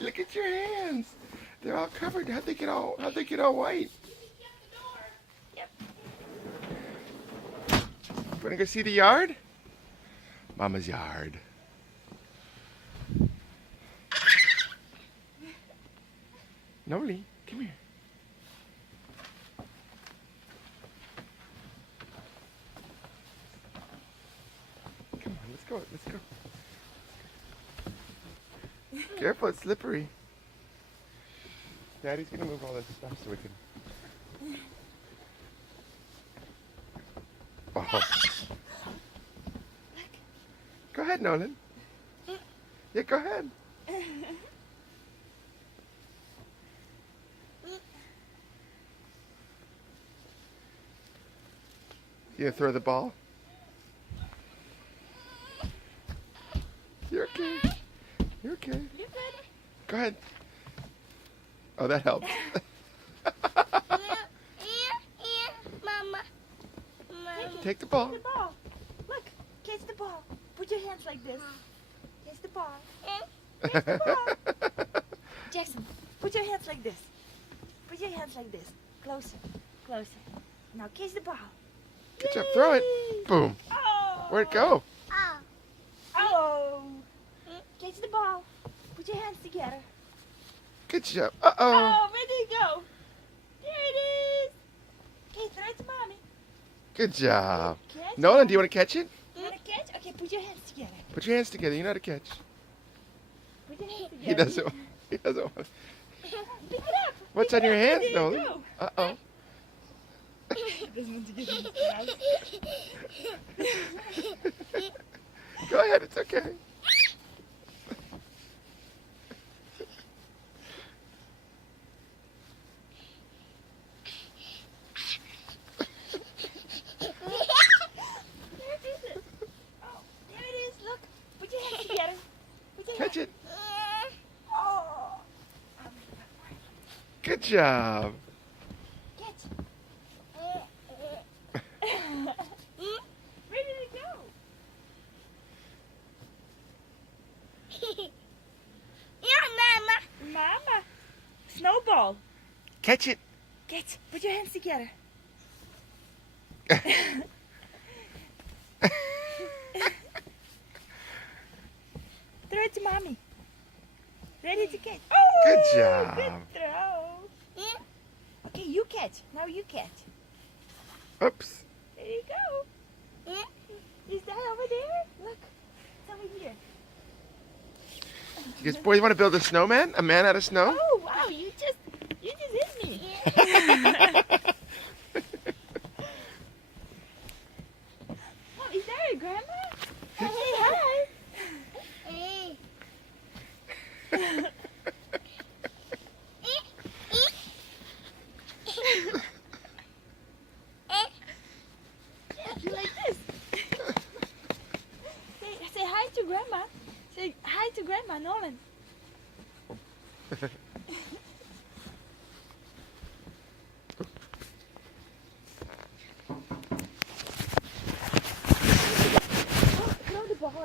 look at your hands. They're all covered. How'd they get all white? Wanna go see the yard? Mama's yard. Noli, come here. Come on, let's go. Careful, it's slippery. Daddy's gonna move all this stuff so we can. Oh. Go ahead, Nolan. Yeah, go ahead. You gonna throw the ball? You're okay. You're okay. You good? Go ahead. Oh, that helps. Mama. Take the ball. The ball. Look, catch the ball. Put your hands like this. Catch the ball. Catch the ball. Jackson, put your hands like this. Put your hands like this. Closer. Closer. Now catch the ball. Good job. Throw it. Yay! Boom. Oh. Where'd it go? Oh. Catch the ball. Put your hands together. Good job. Uh-oh. Oh, where did it go? There it is. Okay, throw it to mommy. Good job. Catch Nolan, it. do you want to catch it? You want to catch? Okay, put your hands together. Put your hands together. You know how to catch. Put your hands together. He doesn't. He doesn't want to. Pick it up. What's Pick on your it up. hands, There you Nolan? go. Uh-oh. Doesn't want to get in his mouth. Go ahead. It's okay. Oh, there it is. Look. Put your hands together. Put your Catch hands. it. Oh. Good job. Catch. Where did it go? Mama. Snowball. Catch it. Catch. Put your hands together. Throw it to mommy. Ready to catch. Oh, Good job. Good throw. Okay, you catch. Now you catch. Oops. There you go. Is that over there? Look. It's over here. You guys boys want to build a snowman? A man out of snow? Oh, wow. You just hit me. Oh, is that your grandma? Say hi. You like this? Say hi to grandma. Say hi to grandma, Nolan.